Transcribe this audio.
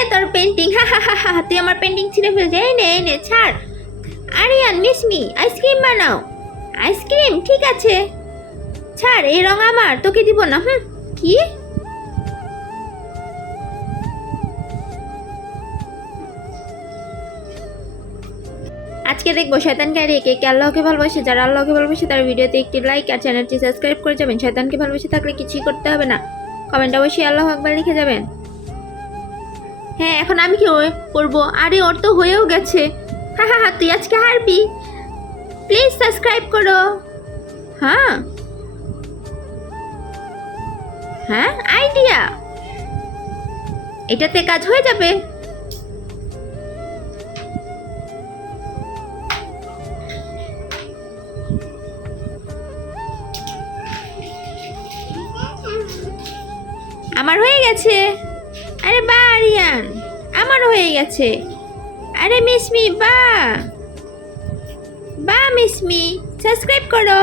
নে তোর পেন্টিং, হা হা হা হা, তুই আমার পেন্টিং ছিঁড়ে ফেলছে, এই নে ছাড়। আরিয়ান মিসমি আইসক্রিম বানাও। আইসক্রিম ঠিক আছে, ছাড়, এই রং আমার, তোকে দিব না। কি আজকে দেখবো শয়তানকে আর কে কে আল্লাহকে ভালোবাসে। যারা আল্লাহকে ভালোবাসে তার ভিডিওতে একটি লাইক আর চ্যানেলটি সাবস্ক্রাইব করে যাবেন। শয়তানকে ভালোবাসে থাকলে কিছুই করতে হবে না, কমেন্ট অবশ্যই আল্লাহু আকবার লিখে যাবেন। হ্যাঁ, এখন আমি কি করবো? আরে ওর তো হয়েও গেছে। হা হা হা, তুই আজকে হারবি। প্লিজ সাবস্ক্রাইব করো। হ্যাঁ হ্যাঁ, আইডিয়া, এটাতে কাজ হয়ে যাবে। আমার হয়ে গেছে। আরে বা আরিয়ান, আমারও হয়ে গেছে। আরে মিসমি বা বা মিসমি সাবস্ক্রাইব করো।